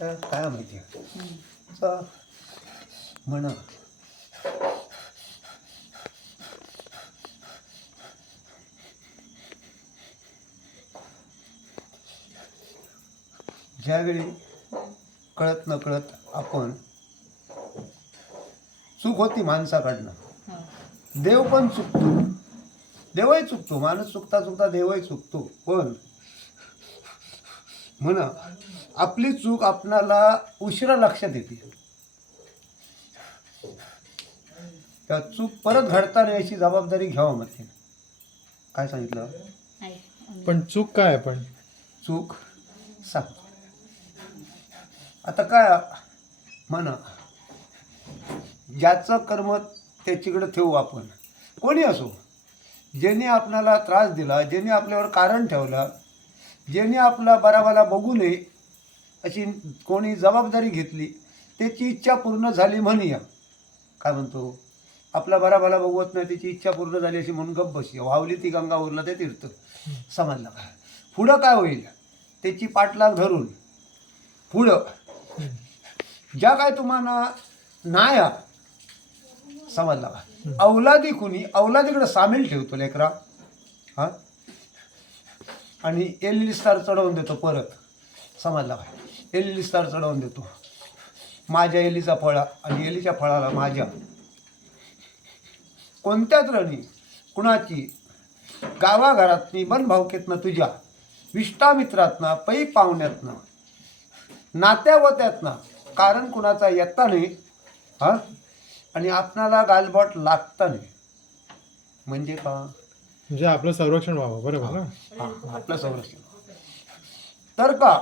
काय माहिती आहे म्हणा. ज्यावेळी कळत न कळत आपण चूक होती माणसाकडनं, देव पण चुकतो, देवही चुकतो, माणूस चुकता चुकता देवही चुकतो. पण म्हणा आपली चूक आपणाला उशिरा लक्षात येते. त्या चूक परत घडताना याची जबाबदारी घ्यावं म्हणते. काय सांगितलं? पण चूक काय आहे? पण चूक सांग. आता काय म्हणा, ज्याचं कर्म त्याच्याकडे ठेवू आपण. कोणी असो, ज्याने आपल्याला त्रास दिला, ज्याने आपल्यावर कारण ठेवला, ज्याने आपला बराबाला बघू नये अशी कोणी जबाबदारी घेतली, त्याची इच्छा पूर्ण झाली म्हणूया. काय म्हणतो? आपला बराबाला बघवत नाही, त्याची इच्छा पूर्ण झाली अशी म्हणून गप्प बशी. वावली ती गंगा उरला ते तीर्थ. समजलं का? पुढं काय होईल त्याची पाठलाग धरून पुढं ज्या काय तुम्हाला नाही समजला का, अवलादी कुणी अवलादीकडे सामील ठेवतो लेकरा. हां, आणि एल स्टार चढवून देतो परत. समजला का? एल स्टार चढवून देतो. माझ्या एलीचा फळा आणि एलीच्या फळाला माझ्या. कोणत्याच रणी कुणाची गावाघरातनी बनभावकेतनं, तुझ्या विष्टामित्रातनं, पै पाहुण्यातनं, नात्यावत्यातनं कारण कुणाचा येता नाही. हां, आणि आपणाला गालबोट लागता नाही. म्हणजे का? म्हणजे आपलं संरक्षण व्हावं. बरोबर ना? हां, आपलं संरक्षण. तर का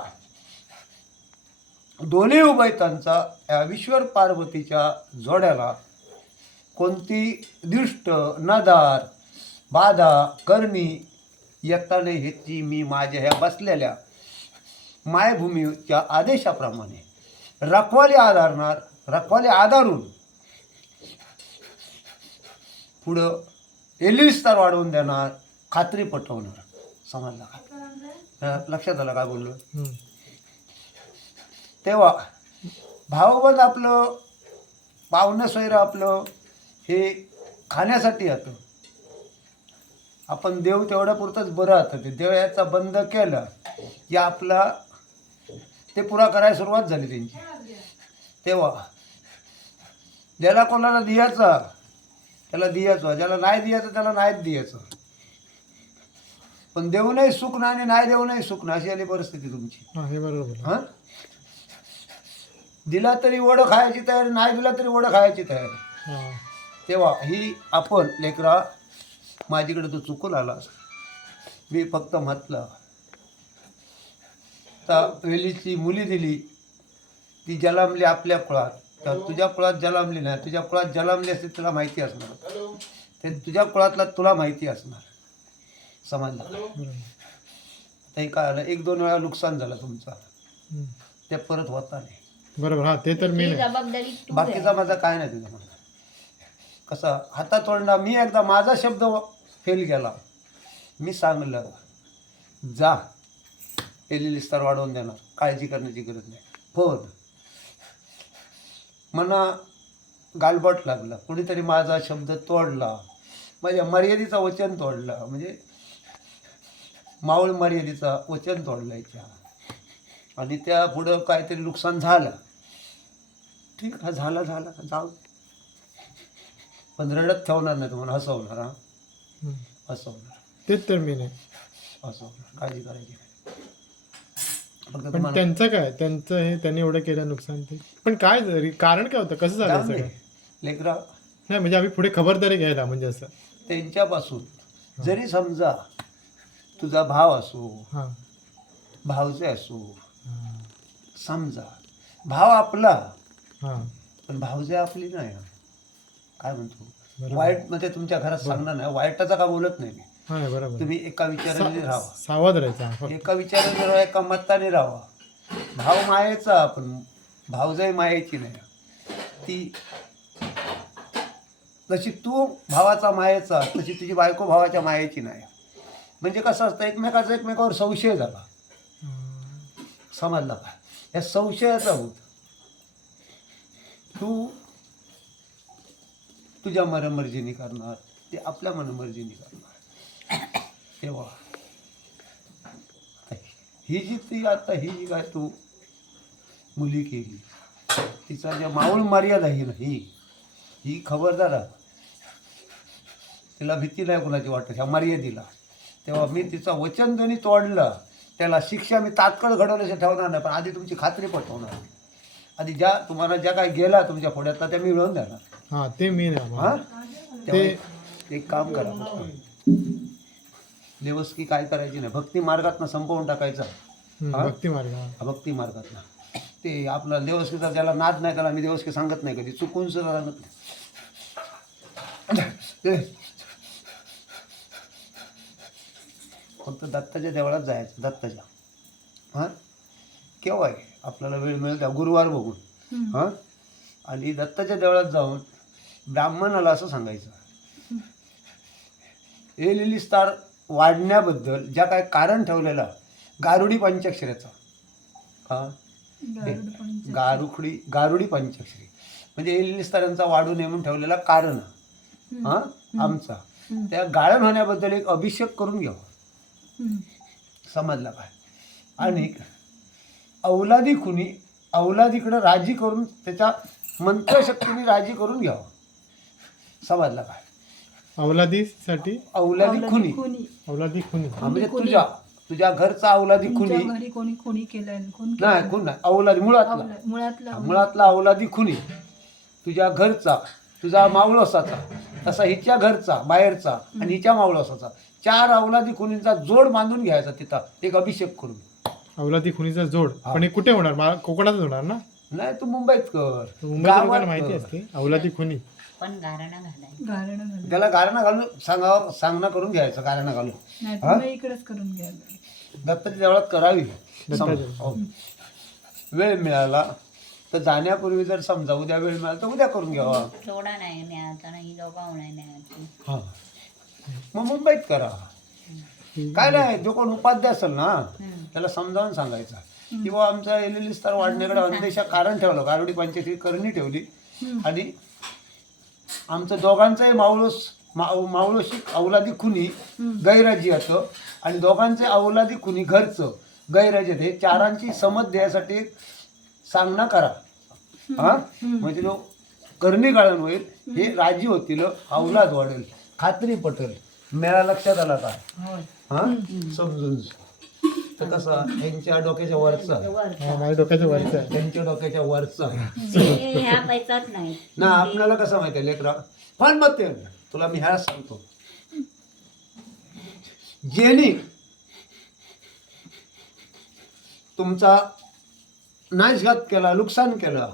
दोन्ही उभयतांचा या विश्वर पार्वतीच्या जोड्याला कोणती दृष्ट, नदार, बाधा, करणी येता नाही ह्याची मी माझ्या ह्या बसलेल्या मायभूमीच्या आदेशाप्रमाणे रखवाली आधारणार, रखवाली आधारून पुढं एलिस्तार वाढवून देणार, खात्री पटवणार. समजला का? लक्षात आलं काय बोललो? तेव्हा भावबंद आपलं, पाहुणं सोयरं आपलं हे खाण्यासाठी येतं. आपण देव तेवढ्या पुरतंच बरं राहतं. ते देव याचा बंद केला की आपला ते पुरा करायला सुरुवात झाली त्यांची. तेव्हा ज्याला कोणाला द्यायचा त्याला द्यायचं, ज्याला नाही द्यायचं त्याला नाहीच द्यायचं. पण देऊ नाही सुख ना आणि नाही देऊ नाही सुख ना अशी आली परिस्थिती तुमची. हे बरोबर. हां, दिला तरी वडं खायची तयारी, नाही दिला तरी वडं खायची तयारी. तेव्हा ही आपण लेकरा, माझीकडे तू चुकून आलास, मी फक्त म्हटलं तर वेलीची मुली दिली, ती जलामली आपल्या कुळात, तर तुझ्या कुळात जलामली नाही. तुझ्या कुळात जलामली असते तुला माहिती असणार, ते तुझ्या कुळातला तुला माहिती असणार. समजलं? ते काय आलं, 1-2 वेळा नुकसान झालं तुमचं, ते परत होता नाही. बरोबर. हा, ते तर मी बाकीचा माझा काय नाही तुझं म्हणणं. कसं हातात ओढणार, मी एकदा माझा शब्द फेल गेला, मी सांगलं जा एल स्टार वाढवून देणार, काळजी करण्याची गरज नाही. पण मना गालबोट लागला, कुणीतरी माझा शब्द तोडला, माझ्या मर्यादेचा वचन तोडला, म्हणजे मावळ मर्यादेचा वचन तोडला याच्या, आणि त्या पुढं काहीतरी नुकसान झालं. ठीक आहे, झालं जाऊ, पण रडत ठेवणार नाही तुम्हाला, हसवणार. हां, हसवणार. तेच तर मी नाही हसवणार, काळजी करायची नाही. फक्त पण त्यांचं काय, त्यांचं हे त्यांनी एवढं केलं नुकसान, ते पण काय कारण काय होतं, कसं झालं सगळं लेकरा? नाही म्हणजे आम्ही पुढे खबरदारी घ्यायला, म्हणजे असं त्यांच्यापासून जरी समजा तुझा भाव असो, भावचे असो, समजा भाव आपला, पण भावजे आपली नाही. काय म्हणतो, वाईट मध्ये तुमच्या घरात सांगणार नाही, वाईटाचा का बोलत नाही. तुम्ही एका विचाराने राहा, सावध राहायचा, एका विचाराने राहा, एका मताने राहा. भाव मायेचा, पण भावजाई मायेची नाही. ती जशी तू भावाचा मायेचा, तशी तुझी बायको भावाच्या मायेची नाही. म्हणजे कसं असतं, एकमेकाचा एकमेकावर संशय झाला. समजला का? ह्या संशयाचा भूत. तू तुझ्या मनमर्जीने करणार, ते आपल्या मनमर्जीने करणार. तेव्हा ही जी काय तू मुली केली, तिचा ज्या मावळ मर्यादा ही नाही, ही खबरदार आहे. तिला भीती नाही कोणाची वाटत ह्या मर्यादेला. तेव्हा मी तिचा वचन जणी तोडलं, त्याला शिक्षा मी तात्काळ घडवल्याशिवाय ठेवणार नाही. पण आधी तुमची खात्री पटवणार. आधी तुम्हाला ज्या काय गेला तुमच्या फोड्यातला त्या मी मिळवून देणार. हा ते मेन आहे हां आम्हाला. ते एक काम करा. देवस्की काय करायची नाही, भक्ती मार्गातनं संपवून टाकायचा. भक्ती मार्ग. भक्ती मार्गातनं ते आपला देवस्कीचा ज्याला नाद नाही त्याला मी देवस्की सांगत नाही, कधी चुकून सुद्धा सांगत नाही. फक्त दत्ताच्या देवळात जायचं. दत्ताच्या हां केव्हा आहे आपल्याला वेळ मिळेल त्या गुरुवार बघून. हां आणि दत्ताच्या देवळात जाऊन ब्राह्मणाला असं सांगायचं, हे लिली स्टार वाढण्याबद्दल ज्या काय कारण ठेवलेलं गारुडी पंचाक्षरीचा. हां गारुडी पंचाक्षरी म्हणजे हे लिली स्टारांचा वाढू नेमून ठेवलेला कारण हां आमचा. त्या गाळण होण्याबद्दल एक अभिषेक करून घ्यावा. समजला काय? आणि अवलादी खुनी अवलादीकडं राजी करून त्याच्या मंत्रशक्तीने राजी करून घ्यावं. समजला काय? अवलादीसाठी अवलादी खुनी. अवलादी खुनी म्हणजे तुझ्या घरचा अवलादी खुनी घरी कोणी खुनी केलंय नाही. खून नाही, अवलादी मुळातला अवलादी खुनी. तुझ्या घरचा, तुझा मावळसाचा, तसा हिच्या घरचा बाहेरचा आणि हिच्या मावळसाचा 4 अवलादी खुनींचा जोड बांधून घ्यायचा तिथं एक अभिषेक करून. अवलादी खुनीचा जोड. पण हे कुठे होणार? कोकणातच होणार ना? नाही तू मुंबईत कर. मुंबईत लोकांना माहिती असते अवलादी खुनी. पण गारणं त्याला गारणं घालून सांगणं करून घ्यायचं. गारणं घालून नाही इकडेच करून घ्या. दत्ताच्या देवळात करावी. दत्ताच्या. हो. वेळ मिळाला तर जाण्यापूर्वी जर समजा उद्या वेळ मिळाला तर उद्या करून घ्यावा. थोडा नाही न्यायचा नाही, दोघा नाही न्यायची. हां मग मुंबईत करा. काय नाही, जो कोण उपाध्याय असेल ना त्याला समजावून सांगायचं किंवा आमचा एल स्टार वाढण्याकडे अंदेशा कारण ठेवलं. गारुडी पंचायती करणी ठेवली आणि आमचं दोघांचंही मावळशी अवलादी खुनी गैराजी येतं आणि दोघांचे अवलादी खुनी घरचं गैराज येते. हे 4ांची समज द्यायसाठी सांगणं करा. हां म्हणजे जो करणी गाळण होईल, हे राजी होतील, अवलाद वाढेल, खात्री पटेल. मेळा लक्षात आला का? हां समजून. तर कसं यांच्या डोक्याच्या वरचं, माझ्या डोक्याच्या वरचं आहे. त्यांच्या डोक्याच्या वरचं ह्या पैसाच नाही ना. आपल्याला कसं माहिती आहे लेकरा, पण मग ते तुला मी ह्या सांगतो, ज्यांनी तुमचा नाशघात केला, नुकसान केलं,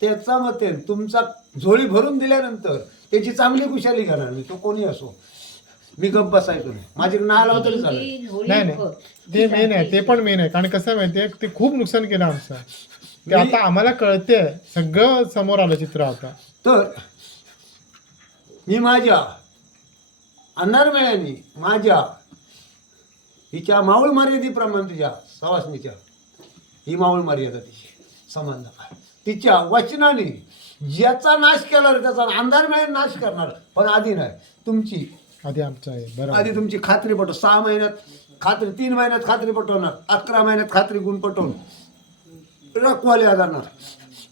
त्याचा मते तुमचा झोळी भरून दिल्यानंतर त्याची चांगली कुशाली घेणार मी. तो कोणी असो, मी गप्प बसायचो नाही. माझ्याकडे नाव आला तरी चालेल. नाही ते मेन आहे. ते पण मेन आहे. कारण कसं आहे माहितीये, ते खूप नुकसान केलं आमचं. ते आता आम्हाला कळतंय, सगळं समोर आलं चित्र आता. तर मी माझ्या अनारमेळ्याने माझ्या हिच्या मावळ मर्यादेप्रमाणे तुझ्या सवासनीच्या ही मावळ मर्यादा तिची समजला काय? तिच्या वचनाने ज्याचा नाश केला रे त्याचा अंधार मिळेल नाश करणार. पण आधी नाही, तुमची आधी आमचं आहे. बरोबर. आधी तुमची खात्री पटव. 6 महिन्यात खात्री, 3 महिन्यात खात्री पटवणार, 11 महिन्यात खात्री गुण पटवून रखवाले आधारणार.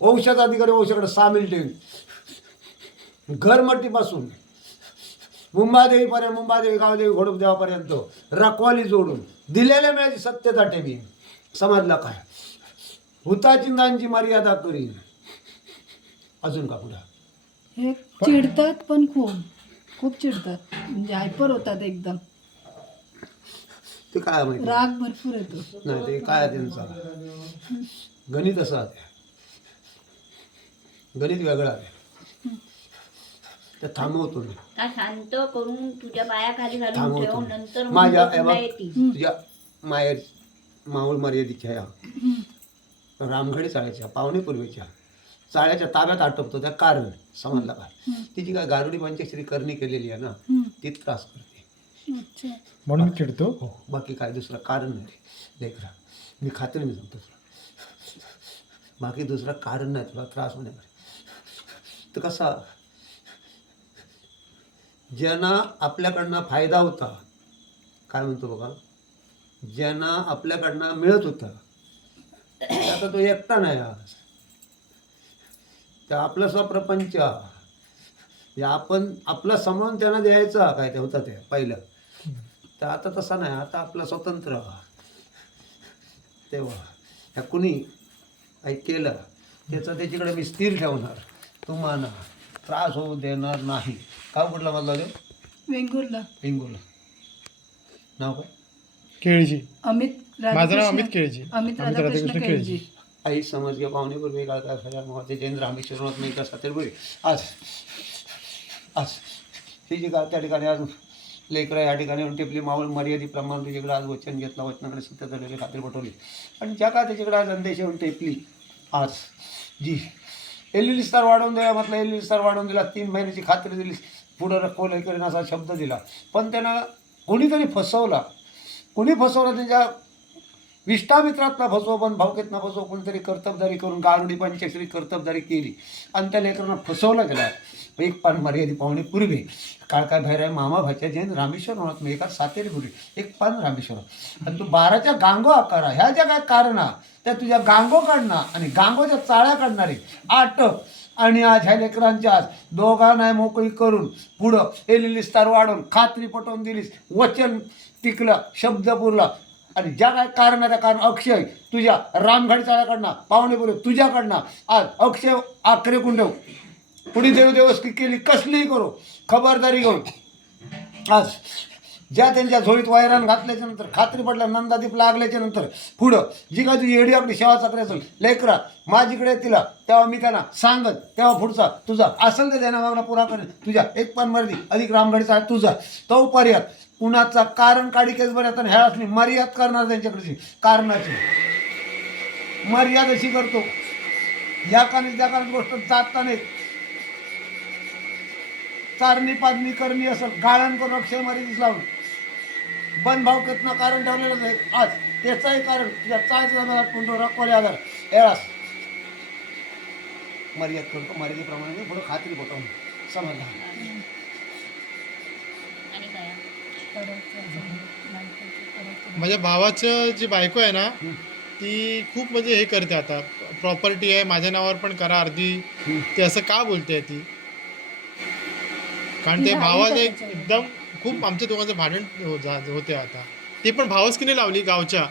औषध अधिकारी औषधाकडे सामील ठेवी. घरमट्टीपासून मुंबादेवीपर्यंत, मुंबादेवी गावदेवी घोडपदेवापर्यंत रखवाली जोडून दिलेल्या मिळाची सत्यता ठेवी. समजला काय? हुताचिंतांची मर्यादा करीन. अजून का पुढे? हे चिडतात पण खूप चिडतात. म्हणजे हायपर होतात एकदम. ते काय माहिती राग भरपूर येतो. नाही, ते काय त्यांचा गणित असं आहे. गणित वेगळं आहे. ते थांबवतो मी. का शांत करून तुझ्या पायाखाली घालून ठेव, थांबवतो नंतर माझ्या पुन्हा येते. तुझ्या माहेर मावळ मर्यादेच्या ह्या रामगडी चाळ्याच्या पावणेपूर्वीच्या चाळ्याच्या ताब्यात आटपतो. त्या कारण समजला का? तिची काय गारुडी पंचाक्षरी करणी केलेली आहे ना, ती त्रास करते. अच्छा. म्हणून मी चिडतो. हो, बाकी काय दुसरं कारण नाही. लेकरा, मी खात्रीने सांगतो. बाकी दुसरं कारण नाही तुला त्रास होण्याकडे. तर कसा ज्यांना आपल्याकडनं फायदा होता, काय म्हणतो बघा, ज्यांना आपल्याकडनं मिळत होतं, आता तो एकटा नाही आज. तर आपलं स्वप्रपंच हे आपण आपलं समोरून त्यांना द्यायचा काय ते होतं ते पहिलं. तर आता तसं नाही, आता आपलं स्वतंत्र. तेव्हा ह्या कुणी काही केलं त्याचं त्याच्याकडे मी स्थिर ठेवणार, तुम्हाला त्रास होऊ देणार नाही. गाव कुठला मधला देव? वेंगुर्ला. पिंगुला. नाव काय? केळजी. अमित माझं नाव राधाकृष्ण- अमित केळजी. अमित राधाकृष्ण केळजी. आई समज घ्या पाहुणे पूर्वी काळ काय खऱ्या मोहाचे जैन रामेश्वरनाथ नाही का सातेरपुरी. आज आज ही जी का त्या ठिकाणी आज लेकरं या ठिकाणी येऊन टिपली मावळ मर्यादेप्रमाणे तुझ्याकडे आज वचन घेतलं, वचनाकडे सिद्ध झालेली खात्री पटवली. आणि ज्या का त्याच्याकडे आज अंदेश येऊन टेपली आज जी एल स्टार वाढवून द्या म्हटलं, एल स्टार वाढवून दिला, 3 महिन्याची खात्री दिली, पुढं रखवलं करेन असा शब्द दिला. पण त्यांना कोणीतरी फसवला, कोणी फसवलं, त्यांच्या विष्टामित्रातला फसव, पण भावकेतनं फसव, कोणीतरी कर्तबदारी करून गारुडी पंचश्री कर्तबदारी केली आणि त्या लेकरांना फसवलं गेला. एक पान मर्यादी पाहुणे पूर्वी काळ काय बाहेर आहे मामा भाच्या जैन रामेश्वर म्हणत मी एका सातेरी पूर्वी एक पान रामेश्वर. आणि तू 12च्या गांगो आकारा ह्या ज्या काय कारणा त्या तुझ्या गांगो काढणार आणि गांगोच्या चाळ्या काढणारे आटप. आणि आज ह्या लेकरांच्या आज दोघांना मोकळी करून पुढं एलिली स्टार वाढवून खात्री पटवून दिलीस, वचन टिकलं, शब्द पुरला. आणि ज्या काय कारण आहे त्या कारण अक्षय तुझ्या रामघाडी चाळ्याकडनं पाहुणे बोले तुझ्याकडनं आज अक्षय आखरे कुंडव पुढे देवदेवस्की केली, कसलीही करू खबरदारी घेऊन. आज ज्या त्यांच्या झोळीत वैराण घातल्याच्या नंतर खात्री पडल्या, नंदादीप लागल्याच्या नंतर पुढं जी काय तुझी एडी आपली सेवा चक्र असेल लेकरा माझीकडे तिला, तेव्हा मी त्यांना सांगत तेव्हा पुढचा तुझा असेल तर त्यांना मागणं पुरा करेल. तुझ्या एक पान मर्दी अधिक रामघाडीचा तुझा तो पर्यात कुणाचा कारण काढी केस बऱ्यात आणि ह्या असली मर्याद करणार त्यांच्याकडची कारणाची मर्याद अशी करतो. या कारण त्या कारण गोष्ट जाता नाही, चारणी पादणी करणी असेल गाळण करून अक्षय मर्यादिस लावून बन भावकेतनं कारण ठेवलेलं नाही. आज त्याचंही कारण तुझ्या चाळीस कोणतो रखवाले आधार एळास मर्याद करतो, मर्यादेप्रमाणे मी पुढं खात्री पटवून समजला. आणि काय माझ्या भावाचं जी बायको आहे ना ती खूप म्हणजे हे करते, आता प्रॉपर्टी आहे माझ्या नावावर पण करा अर्धी. ती असं का बोलते ती? कारण ते भावाला एकदम खूप आमच्या दोघांचं भांडण होते. आता ते पण भावच की नाही लावली गावच्या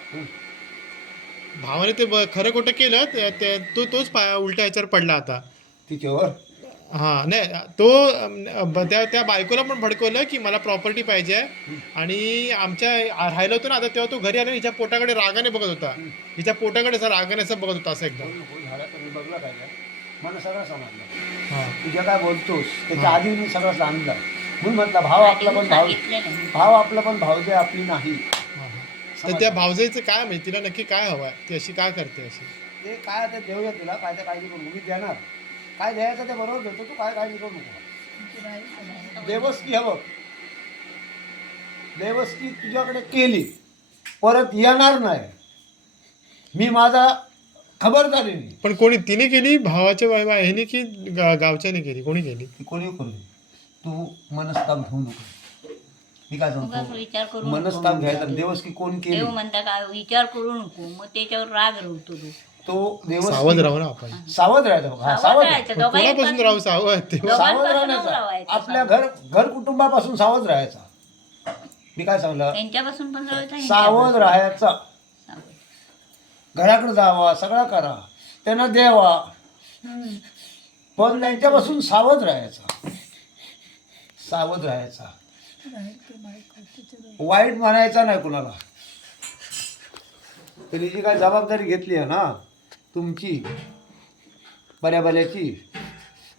भावाने ते खरं खोटं केलं तोच उलट्या ह्याच्यावर पडला आता तिच्यावर. हां नाही तो त्या बायकोला पण भडकवलं की मला प्रॉपर्टी पाहिजे आणि आमच्या राहिलं होतं ना आता, तेव्हा तो घरी आला हिच्या पोटाकडे रागाने बघत होता, हिच्या पोटाकडे असं रागाने असं बघत होता असं एकदम. बघला काय मला सगळं समजलं. हां तुझ्या काय बोलतोस त्याच्या आधी मी सगळं सांगितलं. म्हणून म्हटलं भाव आपला पण भाव आपला पण भावजाई आपली नाही. तर त्या भावजाईचं काय म्हणजे तिला नक्की काय हवं आहे, ती अशी काय करते अशी? ते काय आता देऊया तुला काय तर काळजी करू मी देणार, काय द्यायचं ते बरोबर देतो, तू काय काळजी करू नको. देवस्की हवं, देवस्की तुझ्याकडे केली परत येणार नाही, मी माझा खबरदारीने. पण कोणी तिने केली भावाच्या ह्याने की गावच्याने केली, कोणी केली? ती कोणी करू तू मनस्ताप घेऊ नको. मी काय उगाच सांगतो विचार करू मनस्ताप नको. घ्यायचा. देवस्की कोण केली देव म्हणता काय विचार करू नको, मग त्याच्यावर राग रवतो तू. तो सावध देवस्की राहू ना आपण, सावध राहायचं बघ. हा, सावध सावध राहायचं, दोघांही कोणापासून पण- राहू सावध ते सावध दोघांपासून राहण्याचा राहायचं, आपल्या घर कुटुंबापासून सावध राहायचा. मी काय सांगलं त्यांच्यापासून पण राहायचं, सावध राहायचा. सावध. घराकडे जावा सगळा करा त्यांना द्यावा, पण त्यांच्यापासून सावध राहायचा. सावध राहायचा, वाईट म्हणायचा नाही कुणाला. त्यांनी जी काय जबाबदारी घेतली आहे ना तुमची बऱ्याची,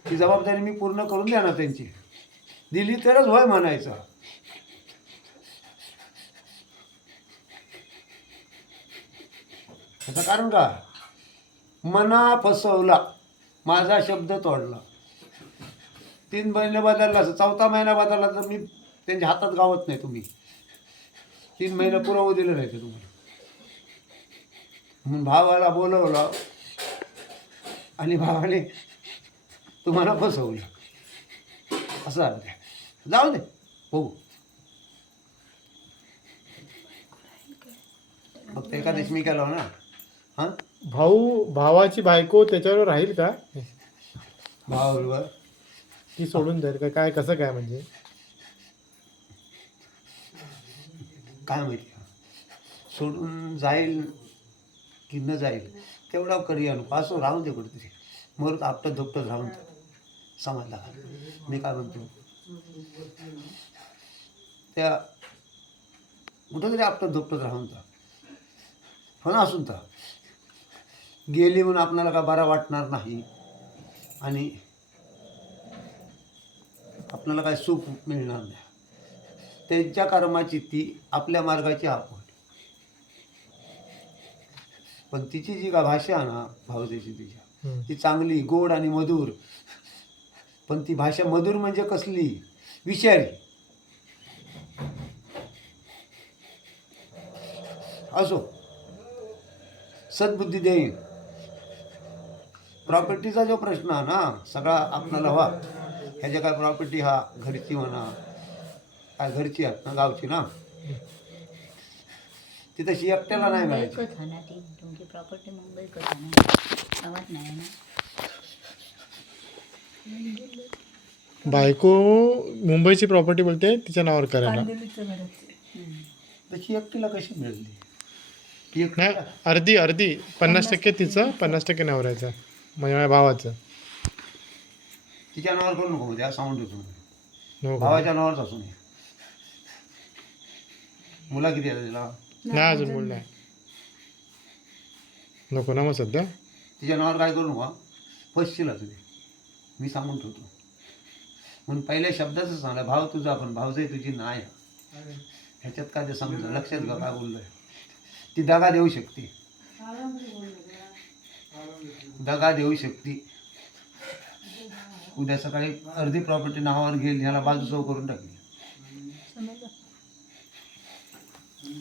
ती जबाबदारी मी पूर्ण करून देणार. त्यांची दिली तरच होय म्हणायचं. त्याचं कारण का मना फसवला, माझा शब्द तोडला. 3 महिने बदलला, 4था महिना बदलला तर मी त्यांच्या हातात गावत नाही. तुम्ही 3 महिने पुरवू दिले नाही ते तुम्हाला. म्हणून भावाला बोलवलं आणि भावाने तुम्हाला फसवलं असं झालं ते. जाऊ दे हो. फक्त एकादशी मी केलं ना. हां भावाची बायको त्याच्यावर राहील का? भावाबरोबर ती सोडून जाईल का काय? कसं काय म्हणजे? काय माहिती सोडून जाईल की न जाईल तेवढा करी अनुभव असं राहून दे कुठेतरी. मग आपटत धुपटत राहून समजला का? मी काय म्हणतो त्या कुठंतरी आपटत धुपटत राहून तर पण असून तर गेली म्हणून आपल्याला का बरा वाटणार नाही आणि आपल्याला काय सुख मिळणार नाही. त्यांच्या कर्माची ती आपल्या मार्गाची आपण. पण तिची जी का भाषा आहे ना भावजेची तिच्या ती चांगली गोड आणि मधुर. पण ती भाषा मधुर म्हणजे कसली? विषारी. असो सद्बुद्धी देईन. प्रॉपर्टीचा जो प्रश्न आहे ना सगळा आपणाला हवा. ह्याच्या काय प्रॉपर्टी हा घरची म्हणा काय घरची आहेत ना गावची ना ती तशी एकट्याला नाही मिळायची. मुंबईकच आहे ना ती तुमची प्रॉपर्टी मुंबईकच आहे ना गावात नाही ना. बायको मुंबईची प्रॉपर्टी बोलते तिच्या नावावर करायला. कांदिवलीचं घराचं. तशी एकटीला कशी मिळाली? एक नाही अर्धी 50% तिचं 50% नवऱ्याचं म्हणजे माझ्या भावाचं. तिच्या नावावर करू नको म्हणजे साऊंड होतो. हो का? भावाच्या नावावरच असू नये. मुला किती आहे तिला? नाही अजून बोल नाही नको ना मग सध्या. तिच्या नावावर काय करू नका पश्चिला तुम्ही. मी सांगून ठेवतो म्हणून पहिल्या शब्दाचं सांगला भाव तुझा पण भावजाई तुझी नाही. ह्याच्यात काय ते समजा लक्षात घ्या काय बोललोय. ती दगा देऊ शकते. दगा देऊ शकते. उद्या सकाळी अर्धी प्रॉपर्टी नावावर घेईल ह्याला बाजू चौ करून टाकली.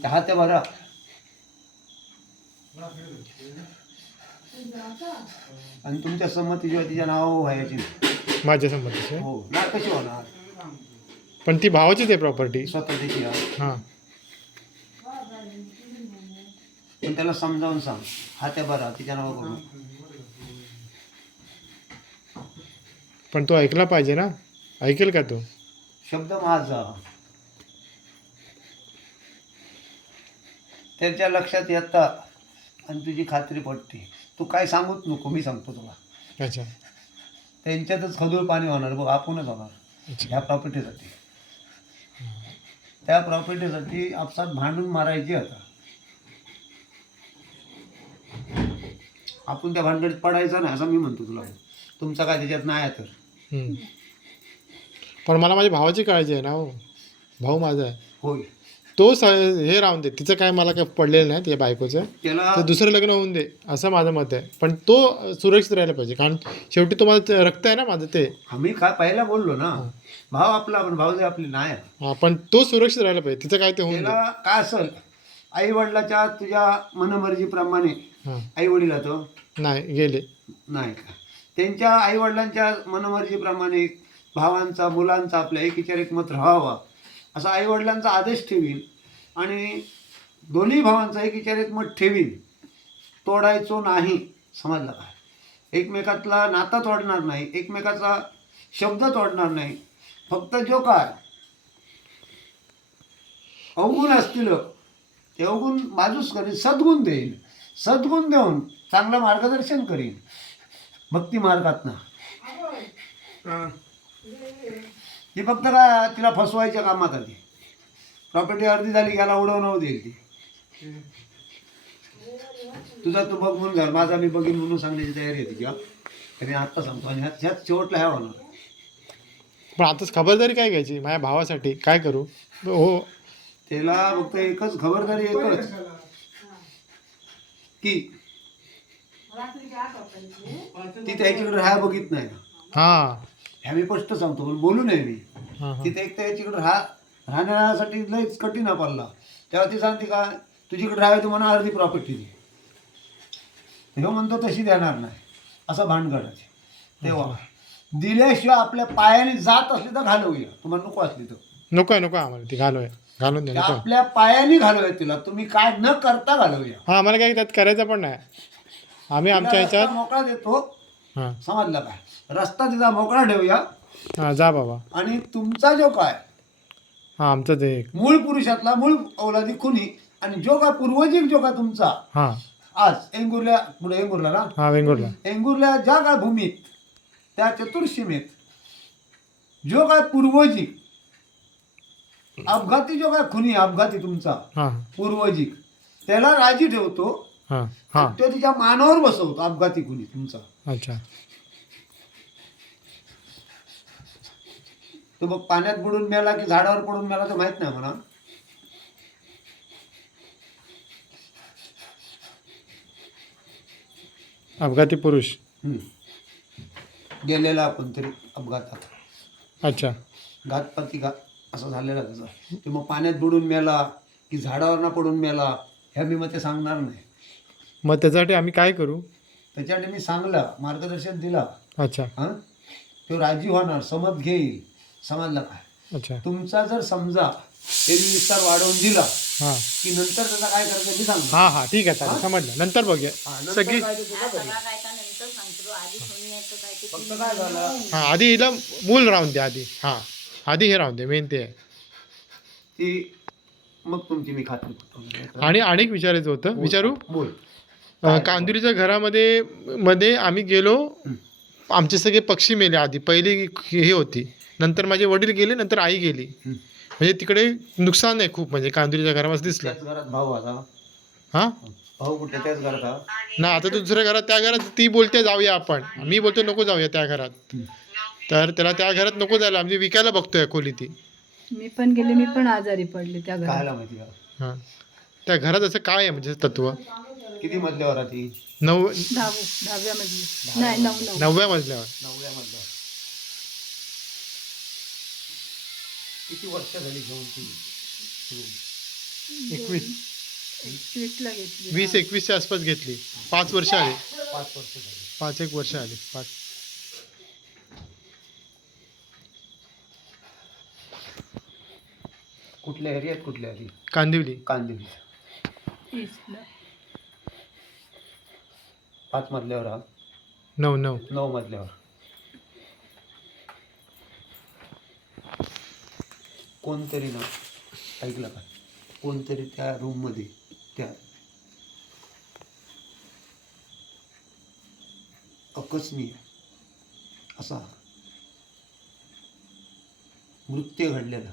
हा ते बरं आणि तुमच्या संमतीशिवाय तिच्या नावावर व्हायची माझ्या संमतीचे. हो ना कशी होणार? पण ती भावाचीच आहे प्रॉपर्टी. स्वतः तिची आहे. हां पण त्याला समजावून सांग हा त्या बरा तिच्या नावावर करू. पण तो ऐकला पाहिजे ना. ऐकेल का तो? शब्द माझा त्याच्या लक्षात येतात आणि तुझी खात्री पडते. तू काय सांगूच नको मी सांगतो तुला. अच्छा त्यांच्यातच खदूळ पाणी होणार बघ आपणच होणार. अच्छा ह्या प्रॉपर्टीसाठी त्या प्रॉपर्टीसाठी आपसात भांडून मारायची आता. आपण त्या भांडणीत पडायचं नाही असं मी म्हणतो तुला. तुमचा काय त्याच्यात नाही आहे तर. हम्म. पण मला माझ्या भावाची काळजी आहे ना हो. भाऊ माझा आहे. होय तो हे राहून दे तिचं काय मला काय पडलेलं नाही त्या बायकोचं. त्याला तर दुसरं लग्न होऊन दे असं माझं मत आहे. पण तो सुरक्षित राहायला पाहिजे कारण शेवटी तो माझं रक्त आहे ना माझं ते. आम्ही काय पहिला बोललो ना भाव आपला आपण भावजाई आपली नाही. हा पण तो सुरक्षित राहायला पाहिजे. तिचं काय ते होऊन दे. त्याला काय असेल आई वडिलाच्या तुझ्या मनमर्जीप्रमाणे हां आई वडील तो नाही गेले नाही का त्यांच्या आई वडिलांच्या मनमर्जीप्रमाणे भावांचा मुलांचा आपल्या एकीच्या एक मत राहावा असा आई वडिलांचा आदेश ठेवीन आणि दोन्ही भावांचा एकीच्या एक मत ठेवीन. तोडायचो नाही समजलं का? एकमेकातला नाता तोडणार नाही. एकमेकाचा शब्द तोडणार नाही. फक्त जो काय अवगुण असतील ते अवगुण बाजूस करीन. सद्गुण देईन. सद्गुण देऊन चांगलं मार्गदर्शन करीन भक्ती मार्गातनं. ही फक्त काय तिला फसवायच्या कामात आली. प्रॉपर्टी अर्धी झाली घ्यायला उडवणं देईल ती. तुझा तू बघ म्हणून घाल माझा मी बघीन म्हणून सांगण्याची तयारी आहे तिच्या. तरी आत्ता सांगतो आणि ह्यात शेवटला ह्या होणार. पण आताच खबरदारी काय घ्यायची माझ्या भावासाठी काय करू हो. त्याला फक्त एकच खबरदारी एकच की ती त्याच्याकडे राहा बघित नाही. हां ह्या मी स्पष्ट सांगतो पण बोलू नये मी. हां हां तिथे एक तर याच्याकडे राहण्यासाठी लयच कठीण आहे पडला. तेव्हा ती सांगते का तुझीकडे राहायचं म्हणा अर्धी प्रॉपर्टी दे. ह्यो म्हणतो तशी देणार नाही. असं भानगडाचे तेव्हा दिल्याशिवाय आपल्या पायाने जात असली तर घालवूया, तुम्हाला नको असली तर नको आम्हाला ती घालून दे त्या नको. आपल्या पायाने घालूया तिला, तुम्ही काय न करता घालवूया. हा आम्हाला काही त्यात करायचं पण नाही. आम्ही आमच्या तिला रस्ता ह्याच्यात मोकळा देतो, हां समजलं काय, रस्ता तिचा मोकळा ठेवूया. हां जा बाबा. आणि तुमचा जो काय हां आमचं ते मूळ पुरुषातला मूळ औलादी खुनी आणि जो काय पूर्वजिक जो काय तुमचा हां आज एंगुर्ल्या पुढे एंगुर्ला ना हां वेंगुर्ला एंगुर्ल्या ज्या काय भूमीत त्या चतुर्सीमेत जो काय पूर्वजिक अपघाती जो काय खुनी अपघाती तुमचा हां पूर्वजिक त्याला राजी ठेवतो. हां हां तो तिच्या मानावर बसवतो अपघाती खुनी तुमचा. अच्छा तो मग पाण्यात बुडून मेला की झाडावर पडून मेला तर माहित नाही म्हणा. अपघाती पुरुष. गेलेला आपण तरी अपघातात अच्छा घातपाती असं झालेला त्याचा. ते मग पाण्यात बुडून मेला की झाडावर ना पडून मेला ह्या मी मग ते सांगणार नाही. मग त्याच्यासाठी आम्ही काय करू? त्याच्यासाठी मी सांगला मार्गदर्शन दिला. अच्छा हां तो राजी होणार, समज घेईल. समजला काय? अच्छा तुमचा जर समजा एरी विस्तार वाढवून दिला हां की नंतर त्याचा काय करायचं मी सांगतो. हां हां ठीक आहे चालेल समजलं. नंतर बघूया सगळी. सगळा काय का नंतर सांगतो आधी कोणी यायचं काय ते फक्त काय झालं हां आधी हिला मूल राहून दे आधी. हां आधी हे राहून दे मेन ते आहे. ती मग तुमची मी खात्री करतो. आणि अनेक विचारायचं होतं. विचारू? बोल. कांदुरीच्या घरामध्ये आम्ही गेलो. आमचे सगळे पक्षी मेले. आधी पहिली हे होती, नंतर माझे वडील गेले, नंतर आई गेली. म्हणजे तिकडे नुकसान आहे खूप, म्हणजे कांदुरीच्या घरामध्ये दिसलं. त्याच घरात भाऊ आता हां भाऊ कुठे त्याच घरात हा? ना आता दुसऱ्या घरात, त्या घरात ती बोलते जाऊया आपण, मी बोलतो नको जाऊया त्या घरात. तर त्याला त्या घरात नको जायला, आम्ही विकायला बघतोय खोली ती. मी पण गेले, मी पण आजारी पडले त्या घरात. कायला माहिती का हां त्या घरात असं काय आहे म्हणजे तत्व? किती मजल्यावर आहे ती? 10व्या मजली नाही 9 9व्या मजल्यावर. 9व्या मजल्यावर. किती वर्ष झाली घेऊन ती room? 21 ला घेतली. 20-21च्या आसपास घेतली. 5 वर्ष आली. 5 वर्ष झाली. 5-1 वर्ष आली. 5. कुठल्या एरियात कुठल्या एरिया? कांदिवली. कांदिवली. ईस्टला. 5 मजल्यावर हा? 9 9 मजल्यावर. कोणतरी ना ऐकलं का, कोणतरी त्या रूम मध्ये त्या अकस्मीय असा मृत्यू घडलेला.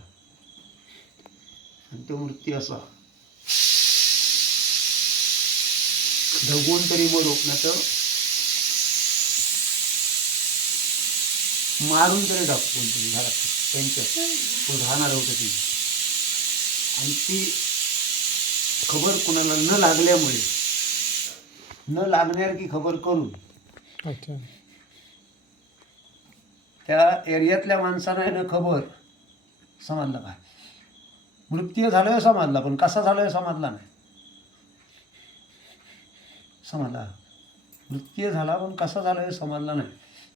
आणि तो मृत्यू असा ढगून तरी मरो ना तर मारून तरी टाक कोणतरी घरात त्यांच्या तो राहणार होतं ती. आणि ती खबर कोणाला न लागल्यामुळे न लागण्यासारखी खबर करून अच्छा त्या एरियातल्या माणसांना आहे ना खबर समजलं काय, मृत्यू झालोय समजला, पण कसा झालोय समजला नाही. समजला मृत्यू झाला पण कसा झालोय समजला नाही.